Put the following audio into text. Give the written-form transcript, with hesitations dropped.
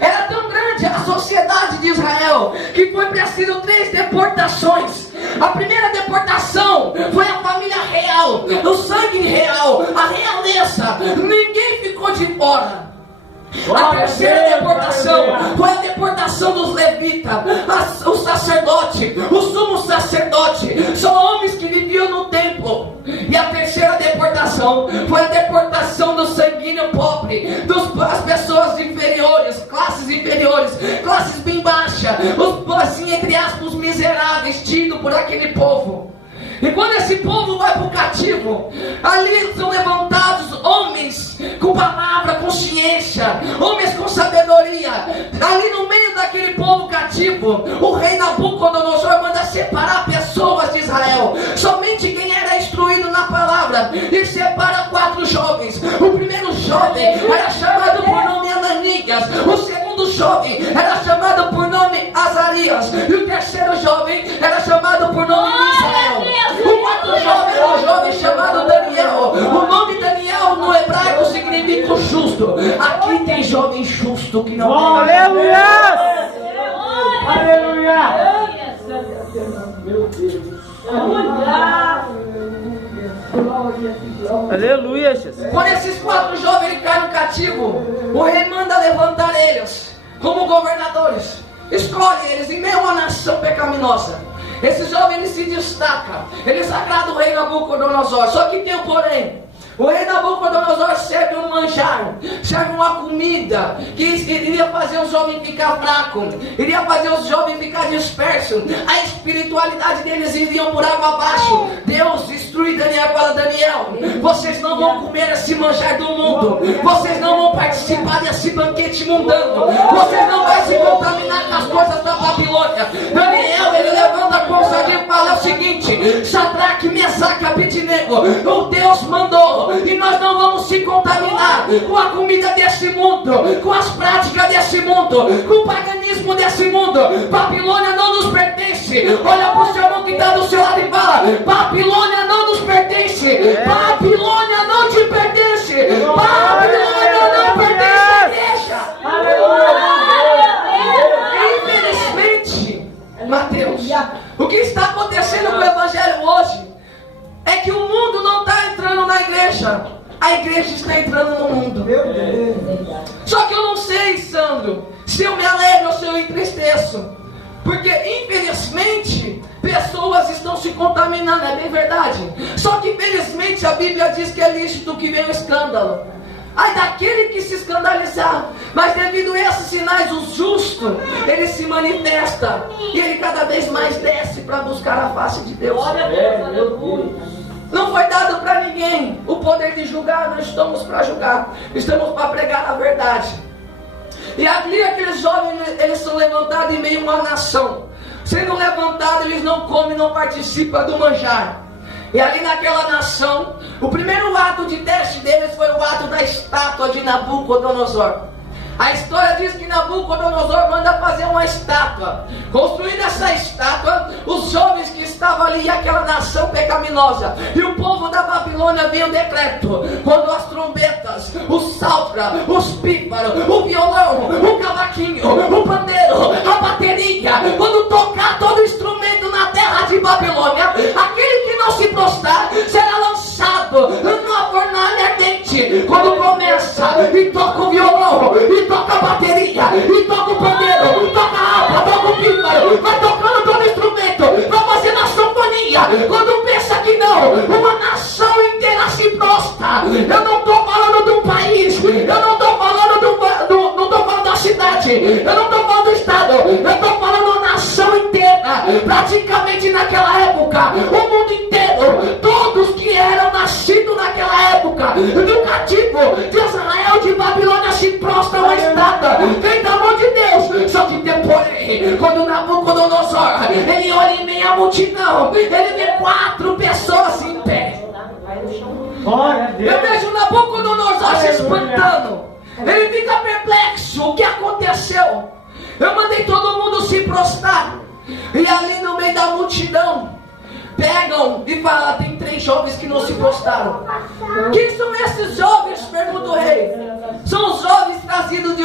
era tão grande a sociedade de Israel, que foi preciso 3 deportações. A primeira deportação foi a família real, o sangue real, a realeza, ninguém ficou de fora. A terceira deportação foi a deportação dos levitas, o sacerdote, o sumo sacerdote, são homens que viviam no templo. E a terceira deportação foi a deportação do sanguíneo pobre, as pessoas inferiores, classes bem baixas, assim, entre aspas, os miseráveis, tidos por aquele povo. E quando esse povo vai para o cativo, ali são levantados homens com palavra, com ciência, homens com sabedoria. Ali no meio daquele povo cativo, o rei Nabucodonosor manda separar pessoas de Israel. Somente quem era instruído na palavra. E separa 4 jovens. O primeiro jovem era chamado por nome Ananias. O segundo jovem era chamado por nome Azarias. E o terceiro jovem era chamado por nome Misael. O quarto jovem era um jovem chamado Daniel. O nome Daniel no hebraico significa justo. Aqui tem jovem justo que não tem. Aleluia! Aleluia! Meu Deus! Aleluia, Jesus! Quando esses 4 jovens caem no cativo, o rei manda levantar eles como governadores. Escolhe eles em meio a uma nação pecaminosa. Esses jovens, eles se destacam, eles agradam o rei Nabucodonosor. Só que tem um porém. O rei Nabucodonosor serve um manjar, serve uma comida que iria fazer os jovens ficar fracos, iria fazer os jovens ficar dispersos. A espiritualidade deles iria por água abaixo. Deus instrui Daniel e fala: Daniel, vocês não vão comer esse manjar do mundo, vocês não vão participar desse banquete mundano, vocês não vão se contaminar com as coisas da Babilônia. Daniel, ele levanta a consadinha e fala o seguinte: Sadraque, Mesaque, Abednego, o Deus mandou, e nós não vamos se contaminar com a comida desse mundo, com as práticas desse mundo, com o paganismo desse mundo. Babilônia não nos pertence. Olha para o seu irmão que está do seu lado e fala: Babilônia não nos pertence. Babilônia não te pertence. Babilônia não pertence à igreja. Infelizmente, Mateus, o que está acontecendo com o evangelho hoje é que o mundo não está entrando na igreja, a igreja está entrando no mundo. Só que eu não sei, Sandro, se eu me alegro ou se eu entristeço, porque infelizmente pessoas estão se contaminando, é bem verdade. Só que infelizmente a Bíblia diz que é lícito que venha o escândalo. Ai daquele que se escandalizar. Mas devido a esses sinais, o justo, ele se manifesta, e ele cada vez mais desce para buscar a face de Deus. Não foi dado para ninguém o poder de julgar. Não estamos para julgar, estamos para pregar a verdade. E ali aqueles jovens, eles são levantados em meio a uma nação. Sendo levantados, eles não comem, não participam do manjar. E ali naquela nação, o primeiro ato de teste deles foi o ato da estátua de Nabucodonosor. A história diz que Nabucodonosor manda fazer uma estátua. Construindo essa estátua, os jovens que estavam ali, aquela nação pecaminosa, e o povo da Babilônia veio um decreto: quando as trombetas, o saltra, os pífaros, o violão, o cavaquinho, o pandeiro, a bateria, quando tocar todo instrumento na terra de Babilônia, aquele que não se prostrar será lançado numa fornalha ardente. Quando começa e toca o violão, e toca a bateria, e toca o pandeiro, toca a harpa, toca o pífaro, vai tocando todo instrumento, vai fazendo a sinfonia. Quando pensa que não, uma nação inteira se prostra. Eu não estou falando de um país, eu não estou falando não estou falando da cidade, eu não estou falando do estado, eu estou falando da nação inteira. Praticamente naquela época, o mundo inteiro, todos que eram nascidos naquela época, no cativo de Israel, de Babilônia, se prostram a estátua, vem da mão de Deus. Só que porém, quando Nabucodonosor, ele olha em meio à multidão, ele vê 4 pessoas em pé. Eu vejo Nabucodonosor se espantando, ele fica perplexo: o que aconteceu? Eu mandei todo mundo se prostrar, e ali no meio da multidão pegam e falam: tem 3 jovens que não se prostraram. Quem são esses jovens? Pergunta o rei. São os jovens trazidos